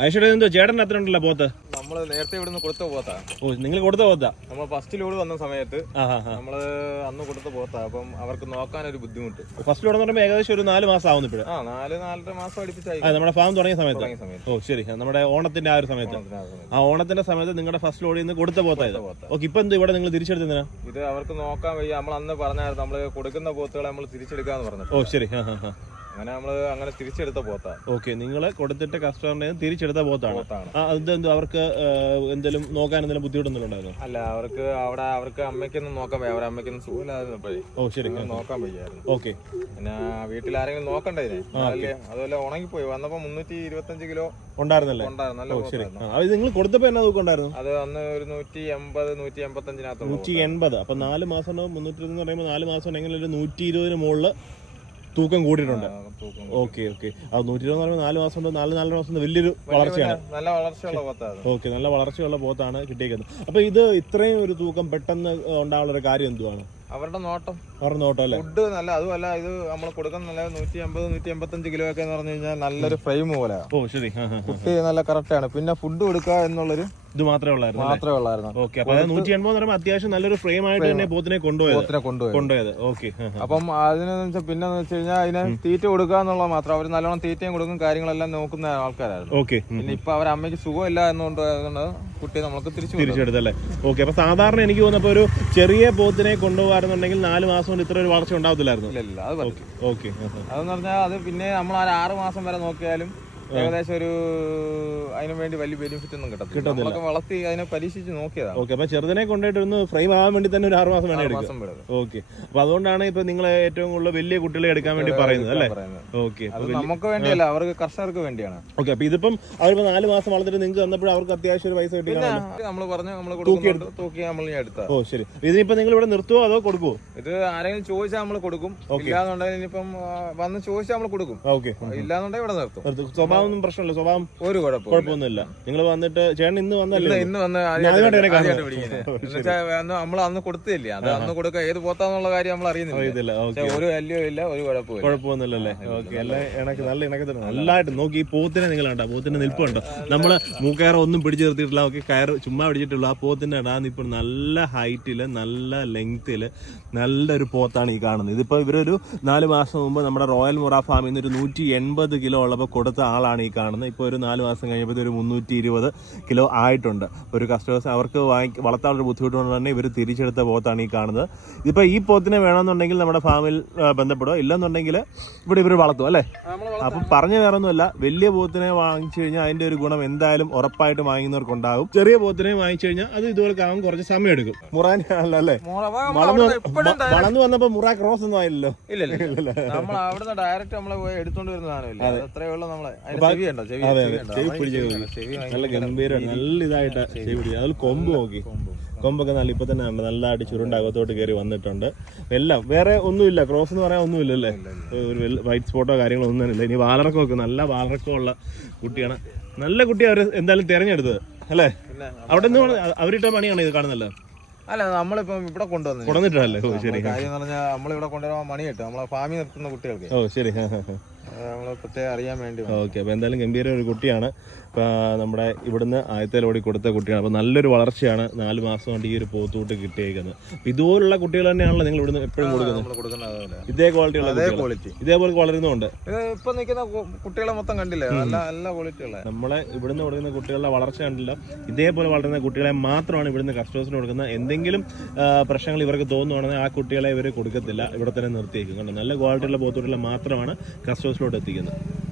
അയച്ചയുടെ എന്തോ ചേട്ടൻ അത്ര ഉണ്ടല്ലോ പോത്ത്. നമ്മൾ നേരത്തെ ഇവിടുന്ന് കൊടുത്ത പോത്താ. ഓ നിങ്ങൾ കൊടുത്ത പോത്താ? നമ്മൾ ഫസ്റ്റ് ലോഡ് വന്ന സമയത്ത് നമ്മൾ അന്ന് കൊടുത്ത പോത്താ. അപ്പം അവർക്ക് നോക്കാൻ ഒരു ബുദ്ധിമുട്ട് ഫസ്റ്റ് ലോഡ് എന്ന് പറയുമ്പോൾ ഏകദേശം ഒരു നാല് മാസം ആവുന്നു ഇപ്പോഴും. ആ നാല് നാലര മാസം അടുപ്പിച്ചായി നമ്മുടെ ഫാം തുടങ്ങിയ സമയത്ത്. ഓ ശരി. നമ്മുടെ ഓണത്തിന്റെ ആ ഒരു സമയത്ത്. ആ ഓണത്തിന്റെ സമയത്ത് നിങ്ങളുടെ ഫസ്റ്റ് ലോഡിൽ നിന്ന് കൊടുത്ത പോത്തായത് പോത്ത. ഓക്കെ ഇപ്പൊ എന്ത് ഇവിടെ നിങ്ങൾ തിരിച്ചെടുത്തതിനാ? ഇത് അവർക്ക് നോക്കാൻ വയ്യ. നമ്മൾ അന്ന് പറഞ്ഞായിരുന്നു നമ്മൾ കൊടുക്കുന്ന പോത്തുകളെ നമ്മൾ തിരിച്ചെടുക്കാന്ന് പറഞ്ഞു ഓ ശരി. അങ്ങനെ നമ്മൾ അങ്ങനെ തിരിച്ചെടുത്ത പോത്താണ് ഓക്കെ നിങ്ങൾ കൊടുത്തിട്ട് കസ്റ്റമറിനെ തിരിച്ചെടുത്ത പോത്താണ്. പോത്താണ്. അതെന്തോ അവർക്ക് എന്തെങ്കിലും നോക്കാൻ എന്തെങ്കിലും ബുദ്ധിമുട്ടൊന്നും ഉണ്ടായിരുന്നു അല്ല അവർക്ക് അവിടെ അവർക്ക് അമ്മയ്ക്കൊന്നും നോക്കാൻ വയ്യ. അവരെ അമ്മയ്ക്കൊന്നും സുഖമില്ലാതിരുന്നപ്പോഴേ ഓ ശരി. നോക്കാൻ വയ്യായിരുന്നു. ഓക്കെ. പിന്നെ വീട്ടിൽ ആരെങ്കിലും നോക്കണ്ടേ അതുപോലെ ഉണങ്ങി അതുപോലെ ഉണങ്ങിപ്പോയി. വന്നപ്പോ മുന്നൂറ്റി ഇരുപത്തഞ്ച് കിലോ ഉണ്ടായിരുന്നല്ലേ? ഉണ്ടായിരുന്നു. ശരി. അത് നിങ്ങൾ കൊടുത്തപ്പോ എന്നാ തൂക്കം ഉണ്ടായിരുന്നു അത് അന്ന് ഒരു നൂറ്റി എൺപത് നൂറ്റി എൺപത്തഞ്ചിനകത്ത് നൂറ്റി എൺപത്. അപ്പൊ നാല് മാസം മുന്നൂറ്റി ഇരുപത് എന്ന് പറയുമ്പോൾ നാല് മാസം ഉണ്ടെങ്കിൽ എങ്ങനെ ഒരു നൂറ്റി ഇരുപതിന് മുകളിൽ തൂക്കം കൂടിയിട്ടുണ്ട്. Okay okay. ആ നൂറ്റി ഇരുപത് പറയുമ്പോൾ നാല് മാസം കൊണ്ട് നാല് നാലര മാസം വലിയൊരു വളർച്ചയാണ്. നല്ല വളർച്ചയുള്ള പോത്താണ്. ഓക്കെ നല്ല വളർച്ചയുള്ള പോത്താണ് കിട്ടിയേക്കുന്നത്. അപ്പൊ ഇത് ഇത്രയും ഒരു തൂക്കം പെട്ടെന്ന് ഉണ്ടാവുള്ള ഒരു കാര്യം എന്തുവാണ്? അവരുടെ നോട്ടം. അവരുടെ നോട്ടം അല്ലേ? ഫുഡ് നല്ല അതുമല്ല ഇത് നമ്മൾ കൊടുക്കുന്ന നല്ല നൂറ്റി അമ്പത് നൂറ്റി എൺപത്തഞ്ച് കിലോ ഒക്കെ എന്ന് പറഞ്ഞു കഴിഞ്ഞാൽ നല്ലൊരു ഫ്രെയിം പോലെ. ഓ ശരി. കുട്ടി നല്ല കറക്റ്റ് ആണ്. പിന്നെ ഫുഡ് കൊടുക്കുക എന്നുള്ളൊരു ഇത് മാത്രമേ ഉള്ളായിരുന്നു മാത്രമേ ഉള്ളായിരുന്നു. ഓക്കെ അപ്പൊ നൂറ്റി എൺപത് എന്ന് പറയുമ്പോൾ അത്യാവശ്യം നല്ലൊരു ഫ്രെയിം ആയിട്ട് തന്നെ പോത്തിനെ കൊണ്ടുപോയത്. പോത്തിനെ കൊണ്ടുപോയി കൊണ്ടുപോയത്. ഓക്കെ അപ്പം അതിനെന്ന് വെച്ചാൽ പിന്നെ വെച്ച് കഴിഞ്ഞാൽ അതിനെ തീറ്റ കൊടുക്കുക എന്നുള്ളത് മാത്രം. അവർ നല്ലോണം തീറ്റയും കൊടുക്കും കാര്യങ്ങളെല്ലാം നോക്കുന്ന ആൾക്കാരായിരുന്നു. ഓക്കെ പിന്നെ ഇപ്പൊ അവർ അമ്മയ്ക്ക് സുഖമില്ല എന്നുകൊണ്ട് കുട്ടിയെ നമ്മൾക്ക് തിരിച്ചു. തിരിച്ചെടുത്തല്ലേ ഓക്കെ അപ്പൊ സാധാരണ എനിക്ക് തോന്നുന്നപ്പോ ഒരു ചെറിയ പോത്തിനെ കൊണ്ടുപോകാറുണ്ടെങ്കിൽ നാല് മാസം കൊണ്ട് ഇത്ര ഒരു വളർച്ച ഉണ്ടാവത്തില്ലായിരുന്നു. അതെന്ന് പറഞ്ഞാൽ അത് പിന്നെ നമ്മൾ ആ ആറ് മാസം വരെ നോക്കിയാലും ഏകദേശം ഒരു അതിനു വേണ്ടി വലിയ ബെനിഫിറ്റ് ഒന്നും കിട്ടത്തില്ല. നമ്മളൊക്കെ വളർത്തി അതിനെ പരീക്ഷിച്ച് നോക്കിയതാണ് ഓക്കെ അപ്പൊ ചെറുതിനെ കൊണ്ടുപോയിട്ട് ഒന്ന് ഫ്രെയിം ആവാൻ വേണ്ടി തന്നെ ഒരു ആറ് മാസം വേണം എടുക്കും. ഓക്കെ. അപ്പൊ അതുകൊണ്ടാണ് ഇപ്പൊ നിങ്ങളെ ഏറ്റവും കൂടുതൽ വലിയ കുട്ടികളെ എടുക്കാൻ വേണ്ടി പറയുന്നത് അല്ലേ? ഓക്കെ നമുക്ക് വേണ്ടിയല്ല അവർക്ക് കർഷകർക്ക് വേണ്ടിയാണ്. ഓക്കെ അപ്പൊ ഇതിപ്പം അവരിപ്പോ നാല് മാസം വളർത്തിട്ട് നിങ്ങൾക്ക് തന്നപ്പോൾ അവർക്ക് അത്യാവശ്യം ഒരു പൈസ കിട്ടി നമ്മൾ നമ്മൾ പറഞ്ഞു നമ്മൾ തൂക്കി നമ്മൾ എടുത്ത. ഓ ശരി. ഇതിനിപ്പോ നിങ്ങൾ ഇവിടെ നിർത്തുവോ അതോ കൊടുക്കുവോ? ഇത് ആരെങ്കിലും ചോദിച്ചാൽ നമ്മൾ കൊടുക്കും. ഇല്ലാന്നുണ്ടെങ്കിൽ ഇനിയിപ്പം വന്ന് ചോദിച്ചാൽ നമ്മൾ കൊടുക്കും. ഓക്കെ. ഇല്ലാന്നുണ്ടെങ്കിൽ ഇവിടെ നിർത്തും. സ്വഭാവം പ്രശ്നമില്ല. സ്വഭാവം ഒരു കുഴപ്പം കുഴപ്പമൊന്നുമില്ല. നിങ്ങൾ വന്നിട്ട് ചേട്ടൻ ഇന്ന് വന്നല്ലേ ഇന്ന് വന്ന്. നമ്മൾ അന്ന് കൊടുത്തില്ല. അത് അന്ന് കൊടുക്കുക ഏത് പോത്താന്നുള്ള കാര്യം നമ്മൾ അറിയുന്നില്ല. ഒരു വല്യോ ഇല്ല ഒരു കുഴപ്പമില്ല കുഴപ്പമൊന്നുമില്ലല്ലേ? ഓക്കെ. എല്ലാം ഇണക്ക് നല്ല ഇണക്കത്തിന് നല്ലതായിട്ട് നോക്കി ഈ പോത്തിനെ നിങ്ങൾ കണ്ടോ. പോത്തിന്റെ നിൽപ്പുണ്ടോ? നമ്മൾ മൂക്കയറ ഒന്നും പിടിച്ചു നിർത്തിയിട്ടില്ല. ഓക്കെ. കയറ് ചുമ്മാ പിടിച്ചിട്ടുള്ളൂ. ആ പോത്തിന്റെ ഇടാന്ന് ഇപ്പൊ നല്ല ഹൈറ്റിൽ നല്ല ലെങ്തിൽ നല്ലൊരു പോത്താണ് ഈ കാണുന്നത്. ഇതിപ്പോ ഇവരൊരു നാല് മാസം മുമ്പ് നമ്മുടെ റോയൽ മൊറ ഫാമിൽ നിന്ന് ഒരു നൂറ്റി എൺപത് കിലോ ഉള്ളപ്പോൾ കൊടുത്ത ആളാണ് ഈ കാണുന്നത്. ഇപ്പോൾ ഒരു നാല് മാസം കഴിഞ്ഞപ്പോൾ ഒരു മുന്നൂറ്റി ഇരുപത് കിലോ ആയിട്ടുണ്ട്. ഒരു കസ്റ്റമേഴ്സ് അവർക്ക് വാങ്ങി വളർത്താനുള്ള ബുദ്ധിമുട്ട് കൊണ്ട് തന്നെ ഇവർ തിരിച്ചെടുത്ത പോത്താണ് ഈ കാണുന്നത്. ഇതിപ്പോൾ ഈ പോത്തിനെ വേണമെന്നുണ്ടെങ്കിൽ നമ്മുടെ ഫാമിൽ ബന്ധപ്പെടുക ഇല്ലെന്നുണ്ടെങ്കിൽ ഇവിടെ ഇവർ വളർത്തും അല്ലേ? അപ്പം പറഞ്ഞു വേറൊന്നുമല്ല. വലിയ പോത്തിനെ വാങ്ങിച്ചു കഴിഞ്ഞാൽ അതിന്റെ ഒരു ഗുണം എന്തായാലും ഉറപ്പായിട്ട് വാങ്ങുന്നവർക്കുണ്ടാകും ചെറിയ പോത്തിനെ വാങ്ങിച്ചു കഴിഞ്ഞാൽ അത് ഇതുപോലെ കാണാൻ കുറച്ച് സമയം എടുക്കും. മുറാൻ അല്ലേ വളർന്നു വന്നപ്പോൾ വന്നപ്പോ മുറ ക്രോസ് ഒന്നും ആയില്ലല്ലോ. ഇല്ല ഇല്ല നമ്മൾ അവിടുന്ന് ഡയറക്റ്റ് നമ്മളെ പോയി എടുത്തോണ്ട് വരുന്ന സാധനമില്ല. ഉള്ളൂ നമ്മളെ. അതെ അതെ? ചെവി നല്ല ഗംഭീരമാണ് നല്ല ഇതായിട്ട് ചെവി പിടിക്കുക അതിൽ കൊമ്പ് നോക്കി. കൊമ്പൊക്കെ നല്ല ഇപ്പൊ തന്നെ ഉണ്ട് നല്ലതായിട്ട് ചുരുണ്ടകത്തോട്ട് കയറി വന്നിട്ടുണ്ട്. എല്ലാം വേറെ ഒന്നുമില്ല. ക്രോസ് എന്ന് പറയാൻ ഒന്നുമില്ല അല്ലേ? ഒരു വൈറ്റ് സ്പോട്ടോ കാര്യങ്ങളോ ഒന്നും ഇല്ല. ഇനി വാലറക്കമൊക്കെ നല്ല വാലറക്കമുള്ള കുട്ടിയാണ്. നല്ല കുട്ടി അവർ എന്തായാലും തിരഞ്ഞെടുത്തത് അല്ലേ? അവിടെ നിന്ന് അവരിട്ട പണിയാണ് ഇത് കാണുന്നല്ലോ? അല്ല നമ്മളിപ്പം ഇവിടെ കൊണ്ടുവന്നു കൊണ്ടുവന്നിട്ടല്ലേ കാര്യം പറഞ്ഞാൽ നമ്മളിവിടെ കൊണ്ടുവരാൻ മണി കിട്ടും. നമ്മളെ ഫാമിൽ നിർത്തുന്ന കുട്ടികൾക്ക്. ഓ ശരി. പ്രത്യേകം അറിയാൻ വേണ്ടി. ഓക്കെ അപ്പോൾ എന്തായാലും ഗംഭീര ഒരു കുട്ടിയാണ്. നമ്മുടെ ഇവിടുന്ന് ആദ്യത്തെ ഓടി കൊടുത്ത കുട്ടിയാണ്. അപ്പോൾ നല്ലൊരു വളർച്ചയാണ് നാല് മാസം കൊണ്ട് ഈ ഒരു പോത്തുകൂട്ട് കിട്ടിയേക്കുന്നത്. ഇതുപോലുള്ള കുട്ടികൾ തന്നെയാണല്ലോ നിങ്ങൾ ഇവിടുന്ന് എപ്പോഴും കൊടുക്കുന്നത്. ഇതേ ക്വാളിറ്റിയുള്ള അതേ ക്വാളിറ്റി ഇതേപോലെ വളരുന്നുണ്ട് ഇപ്പൊ നിൽക്കുന്ന കുട്ടികളെ മൊത്തം കണ്ടില്ലേ? നല്ല നല്ല ക്വാളിറ്റി നമ്മളെ ഇവിടുന്ന് കൊടുക്കുന്ന കുട്ടികളുടെ വളർച്ച കണ്ടില്ല. ഇതേപോലെ വളരുന്ന കുട്ടികളെ മാത്രമാണ് ഇവിടുന്ന് കസ്റ്റമേഴ്സിന് കൊടുക്കുന്നത്. എന്തെങ്കിലും പ്രശ്നങ്ങൾ ഇവർക്ക് തോന്നുവാണെങ്കിൽ ആ കുട്ടികളെ ഇവർ കൊടുക്കത്തില്ല. ഇവിടെ തന്നെ നിർത്തിയേക്കും. കണ്ടോ? നല്ല ക്വാളിറ്റിയുള്ള പോത്തുകുട്ടികളെ മാത്രമാണ് കസ്റ്റമേഴ്സിലോട്ട് എത്തിക്കുന്നത്. ചെയ്യുന്നത്